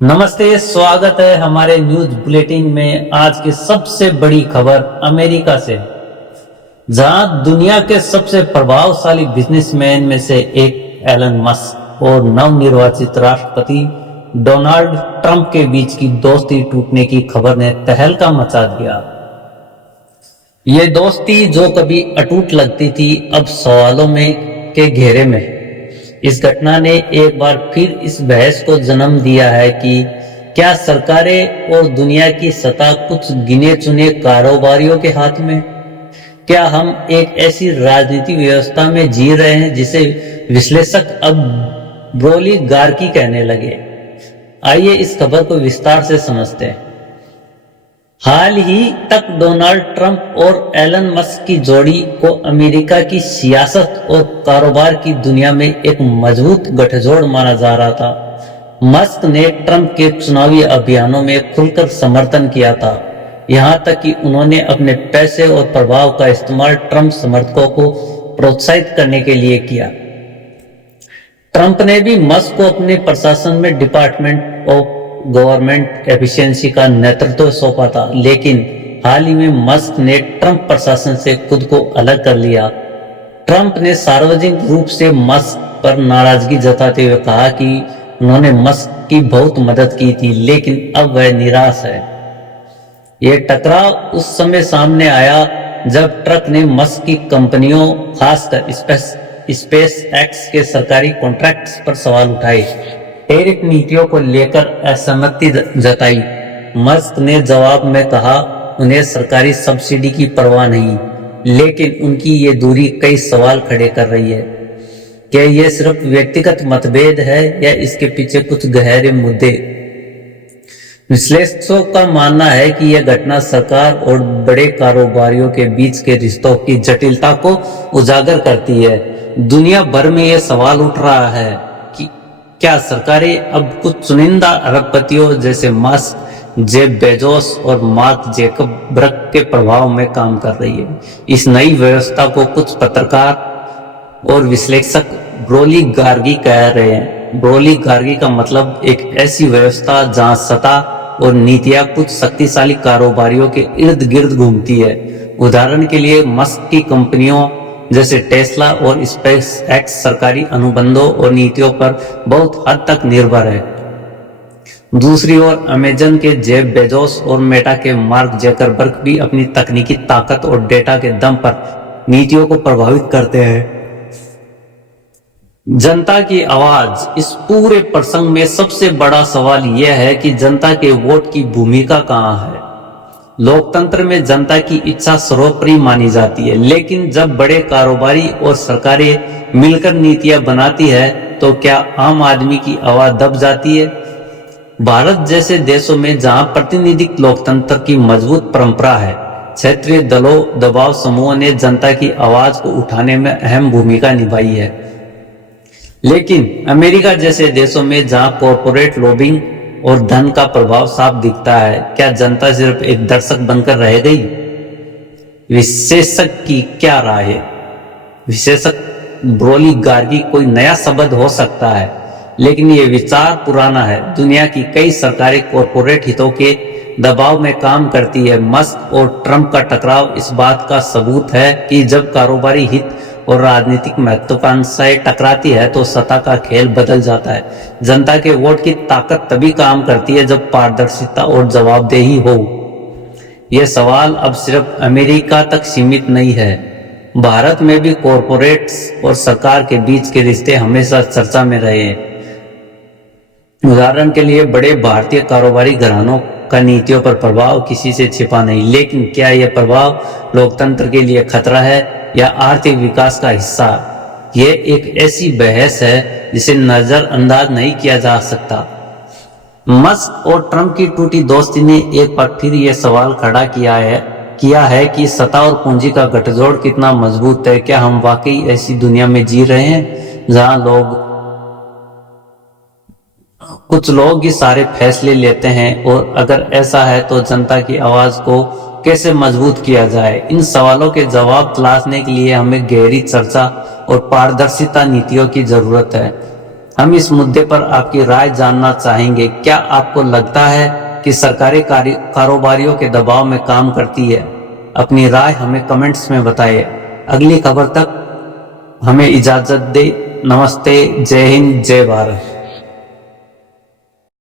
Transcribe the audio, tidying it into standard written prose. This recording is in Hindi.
नमस्ते, स्वागत है हमारे न्यूज बुलेटिन में। आज की सबसे बड़ी खबर अमेरिका से, जहां दुनिया के सबसे प्रभावशाली बिजनेसमैन में से एक एलन मस्क और नवनिर्वाचित राष्ट्रपति डोनाल्ड ट्रंप के बीच की दोस्ती टूटने की खबर ने तहलका मचा दिया। ये दोस्ती जो कभी अटूट लगती थी, अब सवालों में के घेरे में। इस घटना ने एक बार फिर इस बहस को जन्म दिया है कि क्या सरकारें और दुनिया की सत्ता कुछ गिने चुने कारोबारियों के हाथ में? क्या हम एक ऐसी राजनीतिक व्यवस्था में जी रहे हैं जिसे विश्लेषक अब ब्रोलीगार्की कहने लगे? आइए इस खबर को विस्तार से समझते हैं। हाल ही तक डोनाल्ड ट्रंप और एलन मस्क की जोड़ी को अमेरिका की सियासत और कारोबार की दुनिया में एक मजबूत गठजोड़ माना जा रहा था। मस्क ने ट्रंप के चुनावी अभियानों में खुलकर समर्थन किया था, यहां तक कि उन्होंने अपने पैसे और प्रभाव का इस्तेमाल ट्रंप समर्थकों को प्रोत्साहित करने के लिए किया। ट्रंप ने भी मस्क को अपने प्रशासन में डिपार्टमेंट ऑफ गवर्नमेंट एफिशिएंसी का नेतृत्व सौंपा था, लेकिन हाल ही में मस्क ने ट्रंप प्रशासन से खुद को अलग कर लिया। ट्रंप ने सार्वजनिक रूप से मस्क पर नाराजगी जताते हुए कहा कि उन्होंने मस्क की बहुत मदद की थी, लेकिन अब वह निराश है। यह टकराव उस समय सामने आया जब ट्रंप ने मस्क की कंपनियों, खासकर स्पेस एक्स के सरकारी कॉन्ट्रैक्ट्स पर सवाल उठाए। टैरिफ नीतियों को लेकर असहमति जताई। मस्क ने जवाब में कहा, उन्हें सरकारी सब्सिडी की परवाह नहीं, लेकिन उनकी ये दूरी कई सवाल खड़े कर रही है। क्या ये सिर्फ व्यक्तिगत मतभेद है या इसके पीछे कुछ गहरे मुद्दे? विश्लेषकों का मानना है कि यह घटना सरकार और बड़े कारोबारियों के बीच के रिश्तों की जटिलता को उजागर करती है। दुनिया भर में यह सवाल उठ रहा है कि क्या सरकारें अब कुछ चुनिंदा अरबपतियों जैसे मस्क, जेफ बेजोस और मार्क ज़करबर्ग के प्रभाव में काम कर रही है? इस नई व्यवस्था को कुछ पत्रकार और विश्लेषक ब्रोलीगार्की कह रहे हैं। ब्रोलीगार्की का मतलब एक ऐसी व्यवस्था जहां सत्ता और नीतियां कुछ शक्तिशाली कारोबारियों के इर्द गिर्द घूमती है। उदाहरण के लिए मस्क की कंपनियों जैसे टेस्ला और स्पेस एक्स सरकारी अनुबंधों और नीतियों पर बहुत हद तक निर्भर है। दूसरी ओर अमेजन के जेफ बेजोस और मेटा के मार्क ज़करबर्ग भी अपनी तकनीकी ताकत और डेटा के दम पर नीतियों को प्रभावित करते हैं। जनता की आवाज, इस पूरे प्रसंग में सबसे बड़ा सवाल यह है कि जनता के वोट की भूमिका कहां है। लोकतंत्र में जनता की इच्छा सर्वोपरि मानी जाती है, लेकिन जब बड़े कारोबारी और सरकारें मिलकर नीतियां बनाती है तो क्या आम आदमी की आवाज दब जाती है? भारत जैसे देशों में जहां प्रतिनिधिक लोकतंत्र की मजबूत परंपरा है, क्षेत्रीय दलों, दबाव समूहों ने जनता की आवाज को उठाने में अहम भूमिका निभाई है। लेकिन अमेरिका जैसे देशों में जहां कॉरपोरेट लॉबिंग और धन का प्रभाव साफ दिखता है, क्या जनता सिर्फ एक दर्शक बनकर रह गई? विशेषज्ञ की क्या राय है? विशेषज्ञ ब्रोलीगार्की कोई नया शब्द हो सकता है, लेकिन ये विचार पुराना है। दुनिया की कई सरकारें कॉरपोरेट हितों के दबाव में काम करती है। मस्क और ट्रंप का टकराव इस बात का सबूत है कि जब कारोबारी हित और राजनीतिक महत्वाकांक्षाएं टकराती है तो सत्ता का खेल बदल जाता है। जनता के वोट की ताकत तभी काम करती है जब पारदर्शिता और जवाबदेही हो। यह सवाल अब सिर्फ अमेरिका तक सीमित नहीं है, भारत में भी कॉरपोरेट्स और सरकार के बीच के रिश्ते हमेशा चर्चा में रहे हैं। उदाहरण के लिए बड़े भारतीय कारोबारी घरानों का नीतियों पर प्रभाव किसी से छिपा नहीं, लेकिन क्या यह प्रभाव लोकतंत्र के लिए खतरा है या आर्थिक विकास का हिस्सा? यह एक ऐसी बहस है जिसे नजरअंदाज नहीं किया जा सकता। मस्क और ट्रंप की टूटी दोस्ती ने एक बार फिर यह सवाल खड़ा किया है कि सत्ता और पूंजी का गठजोड़ कितना मजबूत है। क्या हम वाकई ऐसी दुनिया में जी रहे हैं जहां कुछ लोग ही सारे फैसले लेते हैं, और अगर ऐसा है तो जनता की आवाज को कैसे मजबूत किया जाए? इन सवालों के जवाब तलाशने के लिए हमें गहरी चर्चा और पारदर्शिता नीतियों की जरूरत है। हम इस मुद्दे पर आपकी राय जानना चाहेंगे। क्या आपको लगता है कि सरकारें कारोबारियों के दबाव में काम करती है? अपनी राय हमें कमेंट्स में बताइए। अगली खबर तक हमें इजाजत दे। नमस्ते, जय हिंद, जय भारत।